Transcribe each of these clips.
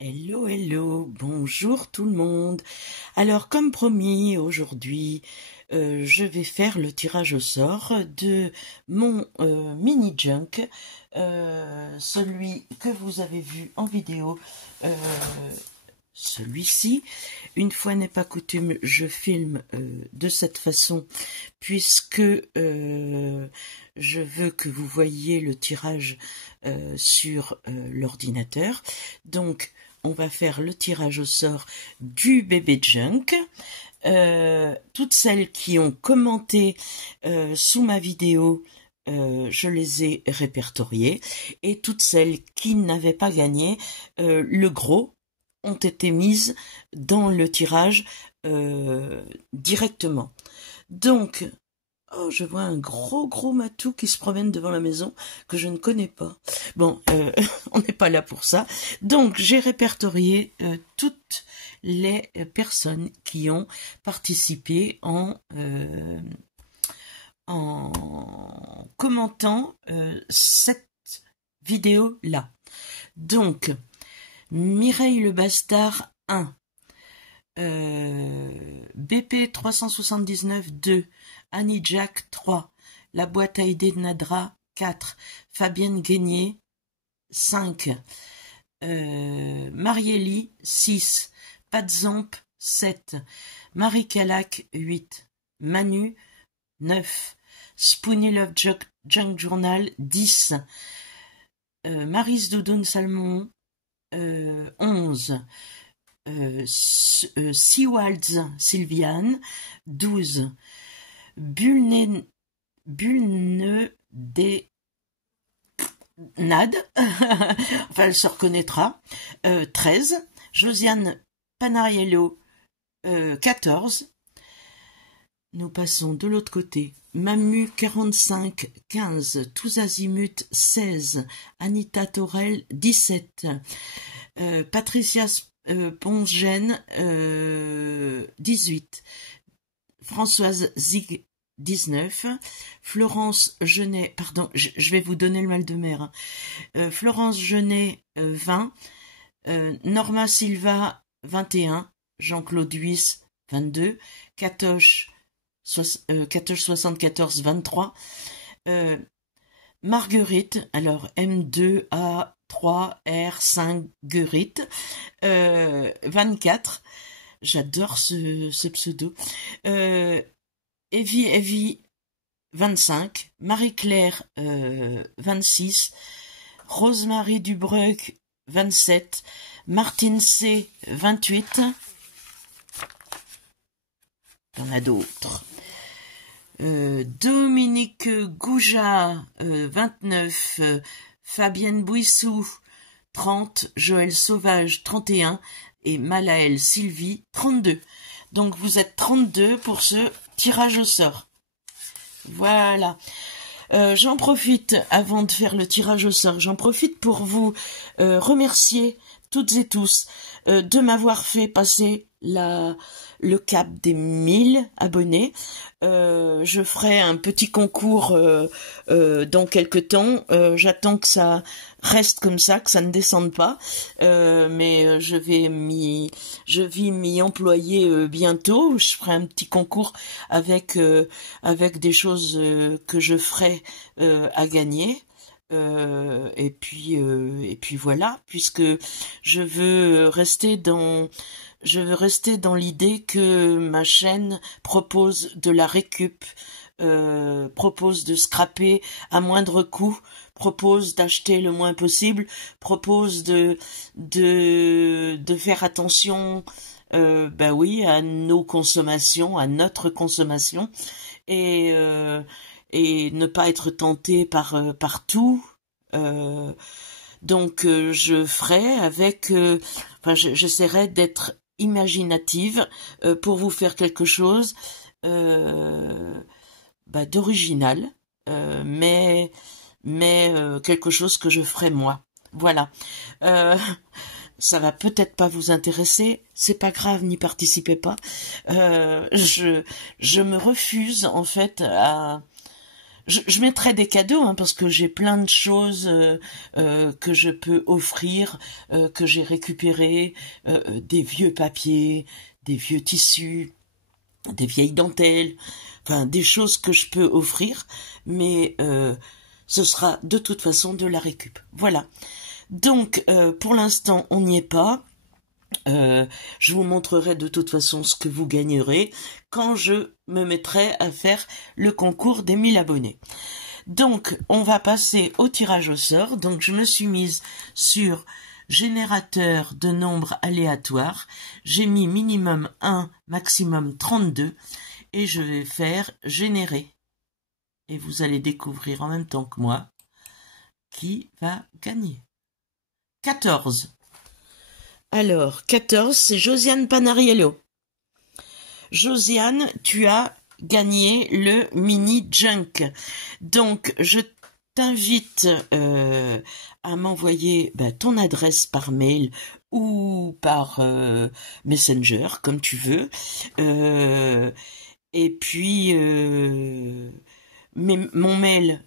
Hello, hello, bonjour tout le monde. Alors, comme promis, aujourd'hui, je vais faire le tirage au sort de mon mini junk, celui que vous avez vu en vidéo, euh, celui-ci. Une fois n'est pas coutume, je filme de cette façon, puisque je veux que vous voyiez le tirage sur l'ordinateur. Donc, on va faire le tirage au sort du bébé junk. Toutes celles qui ont commenté sous ma vidéo, je les ai répertoriées, et toutes celles qui n'avaient pas gagné le gros ont été mises dans le tirage directement. Donc, oh, je vois un gros matou qui se promène devant la maison que je ne connais pas. Bon, on n'est pas là pour ça. Donc, j'ai répertorié toutes les personnes qui ont participé en commentant cette vidéo-là. Donc, Mireille le Bastard 1, BP 379 2, Annie Jack 3, La boîte à idées de Nadra 4, Fabienne Guénier 5, Marielli 6, Patzamp 7, Marie Calac 8, Manu 9, Spoonie Love Junk Journal 10, Maris Doudoune Salmon 11, Seawalds Sylviane 12, Bulne des Nad, enfin elle se reconnaîtra, 13, Josiane Panariello 14. Nous passons de l'autre côté. Mamu 45 15, Tous Azimuts 16, Anita Torel 17, Patricia Pongène 18, Françoise Zig 19, Florence Genet, pardon, je vais vous donner le mal de mer, Florence Genet 20, Norma Silva 21, Jean-Claude Huys 22, Catoche 74 23, Marguerite, alors M2A3R5 Guerite 24, j'adore ce pseudo, Evie 25, Marie-Claire 26, Rosemary Dubreuc 27, Martine C 28, il y en a d'autres, Dominique Gouja 29, Fabienne Bouissou 30, Joël Sauvage 31 et Malaël Sylvie 32. Donc vous êtes 32 pour ce tirage au sort. Voilà. J'en profite, avant de faire le tirage au sort, j'en profite pour vous remercier toutes et tous de m'avoir fait passer le cap des 1000 abonnés. Je ferai un petit concours dans quelques temps. J'attends que ça reste comme ça, que ça ne descende pas, mais je vais m'y employer bientôt. Je ferai un petit concours avec des choses que je ferai à gagner. Et puis voilà, puisque je veux rester dans l'idée que ma chaîne propose de la récup, propose de scraper à moindre coût, propose d'acheter le moins possible, propose de faire attention oui, à nos consommations, à notre consommation, et ne pas être tenté par tout. Donc je ferai avec, j'essaierai d'être imaginative pour vous faire quelque chose d'original, mais quelque chose que je ferai moi. Voilà. Ça va peut-être pas vous intéresser, c'est pas grave, n'y participez pas. Je me refuse en fait Je mettrai des cadeaux, hein, parce que j'ai plein de choses que je peux offrir, que j'ai récupérées, des vieux papiers, des vieux tissus, des vieilles dentelles, enfin des choses que je peux offrir, mais ce sera de toute façon de la récup. Voilà. Donc pour l'instant on n'y est pas. Je vous montrerai de toute façon ce que vous gagnerez quand je me mettrai à faire le concours des 1000 abonnés. Donc, on va passer au tirage au sort. Donc, je me suis mise sur générateur de nombres aléatoires. J'ai mis minimum 1, maximum 32. Et je vais faire générer. Et vous allez découvrir en même temps que moi qui va gagner. 14. Alors, 14, c'est Josiane Panariello. Josiane, tu as gagné le mini junk. Donc, je t'invite à m'envoyer ton adresse par mail ou par Messenger, comme tu veux. Et puis, mon mail,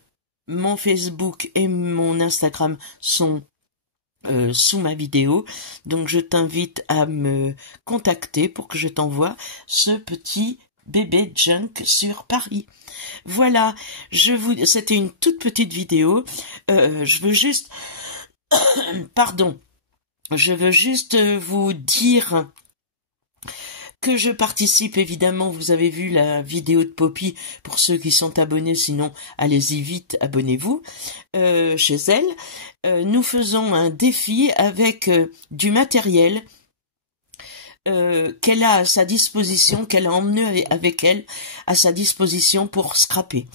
mon Facebook et mon Instagram sont sous ma vidéo, donc je t'invite à me contacter pour que je t'envoie ce petit bébé junk sur Paris. Voilà, c'était une toute petite vidéo. Je veux juste, pardon, je veux juste vous dire que je participe, évidemment, vous avez vu la vidéo de Poppy, pour ceux qui sont abonnés, sinon allez-y vite, abonnez-vous, chez elle. Nous faisons un défi avec du matériel qu'elle a à sa disposition, qu'elle a emmené avec elle à sa disposition pour scraper.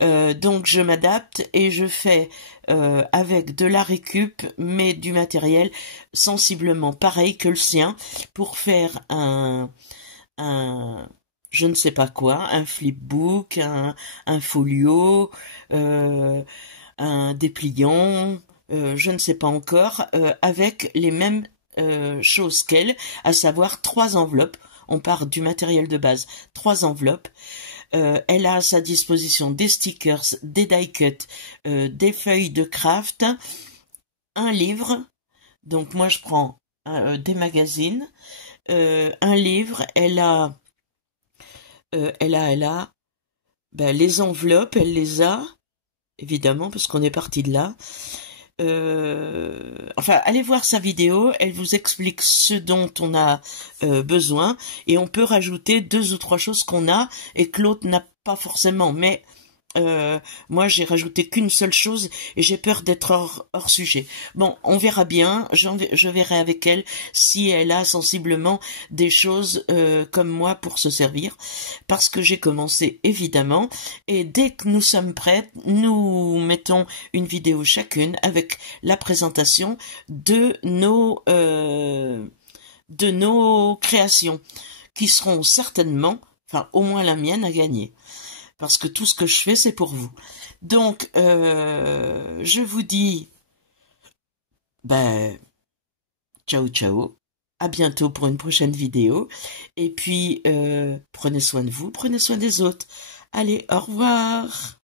Donc je m'adapte et je fais avec de la récup, mais du matériel sensiblement pareil que le sien, pour faire un je ne sais pas quoi, un flipbook, un folio, un dépliant, je ne sais pas encore, avec les mêmes choses qu'elle, à savoir 3 enveloppes. On part du matériel de base, 3 enveloppes. Elle a à sa disposition des stickers, des die-cuts, des feuilles de craft, un livre. Donc moi je prends des magazines, un livre. Elle a les enveloppes, elle les a, évidemment, parce qu'on est parti de là. Enfin, allez voir sa vidéo, elle vous explique ce dont on a besoin, et on peut rajouter 2 ou 3 choses qu'on a et que l'autre n'a pas forcément, mais moi j'ai rajouté qu'une seule chose et j'ai peur d'être hors sujet. Bon, on verra bien, je verrai avec elle si elle a sensiblement des choses comme moi pour se servir, parce que j'ai commencé évidemment, et dès que nous sommes prêts, nous mettons une vidéo chacune avec la présentation de nos créations, qui seront certainement, enfin au moins la mienne, à gagner. Parce que tout ce que je fais, c'est pour vous. Donc, je vous dis, ciao ciao, à bientôt pour une prochaine vidéo. Et puis, prenez soin de vous, prenez soin des autres. Allez, au revoir.